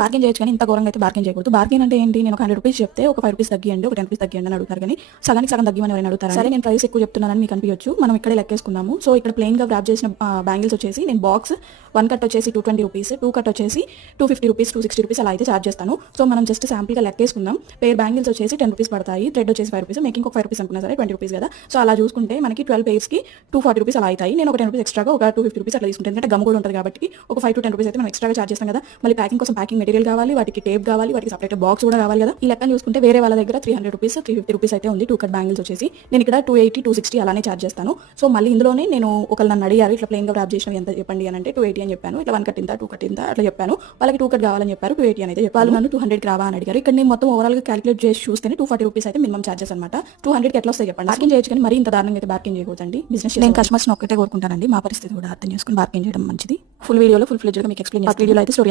Bargain చేయొచ్చు కానీ ఇంత ఘోరంగా అయితే బార్గెన్ చేయకూడదు. బార్గెన్ అంటే ఏంటి, నేను ఒక 100 రూపీస్ చెప్తే ఒక 5 రూపీస్ తగ్గియండి, ఒక 10 రూపీస్ తగ్గియండి అని అడుగుతారు కానీ సగానికి సగం తగ్గిమని ఎవరైనా అడుగుతారు. సరే నేను ప్రైస్ ఎక్కువ చెప్తున్నానని మీకు అనిపించచ్చు, మనం ఇక్కడే లెక్కేసుకుందాము. సో ఇక్కడ ప్లెయిన్ గా వ్రాప్ చేసిన బ్యాంగిల్స్ వచ్చేసి నేను బాక్స్ 1 కట్ వచ్చేసి 220 రూపీస్, 2 కట్ వచ్చేసి 250 రూపీస్, 260 రూపీస్ అలా అయితే చార్జ్ చేస్తాను. సో మనం జస్ట్ శాంపుల్ గా లెక్కేసుకుందాం. పేర్ బ్యాంగిల్స్ వచ్చేసి 10 రూపీస్ పడతాయి, థ్రెడ్ వచ్చేసి 5 రూపీస్, మేకింగ్ ఒక 5 రూపీస్ అనుకున్నా సరే 20 రూపీస్ కదా. సో అలా చూసుకుంటే మనకి 12 పేర్స్ కి 240 రూపీస్ అలా అవుతాయి. నేను ఒక 10 రూపీస్ ఎక్స్ట్రాగా ఒక 250 రూపీస్ అట్లా తీసుకుంటాను, ఎందుకంటే గమ్ కూడా ఉంటుంది కాబట్టి ఒక 5 to 10 రూపీస్ అయితే మనం ఎక్స్ట్రాగా చార్జ్ చేస్తాం కదా. మళ్ళీ ప్యాకింగ్ కోసం ప్యాకింగ్ మెటీరియల్ కావాలి, వాటికి టేప్ కావాలి, వాటికి సపరేట్ బాక్స్ కూడా కావాలి కదా. ఈ లెక్కను చూసుకుంటే వేరే వాళ్ళ దగ్గర 300 రూపీస్, 350 రూపీస్ అయితే ఉంది 2 కట్ బ్యాంగిల్స్ వచ్చేసి. నేను ఇక్కడ 280, 260 అలానే చార్జ్ చేస్తాను. సో మళ్ళీ ఇందులోనే నేను ఒకళ్ళు నన్ను అడిగారు ఇట్లా ప్లెయిన్ గా వ్రాప్ చేసినవి ఎంత చెప్పండి అని అంటే 280 అని చెప్పాను. ఇట్లా 1 కట్ ఇంత, 2 కట్ ఇంత అట్లా చెప్పాను. వాళ్ళకి 2 కట్ కావాలని చెప్పారు, 280 అని అయితే చెప్పారు. నన్ను 200 కి రావా అని అడిగారు. ఇక్కడ నేను మొత్తం ఓవరాల్ గా క్యాలిక్యులేట్ చేసి చూస్తేనే 240 రూపీస్ అయితే మినిమం చార్జెస్ అనమాట. 200 కి ఎట్లా వస్తాయి చెప్పండి. బార్గెన్ చేయొచ్చు కానీ మరీ ఇంత దారుణంగా అయితే బార్గెన్ చేయకూడదండి. బిజినెస్ నేను కస్టమర్స్ ఒకటే కోరుకుంటానండి, మా పరిస్థితి కూడా అర్థం చేసుకుని బార్గెన్ చేయడం మంచిది. ఫుల్ వీడియోలో ఫుల్ ఫ్లెడ్జ్డ్ గా మీకు ఎక్స్ప్లెయిన్ చేస్తాను. వీడియోలో అయితే స్టోరీ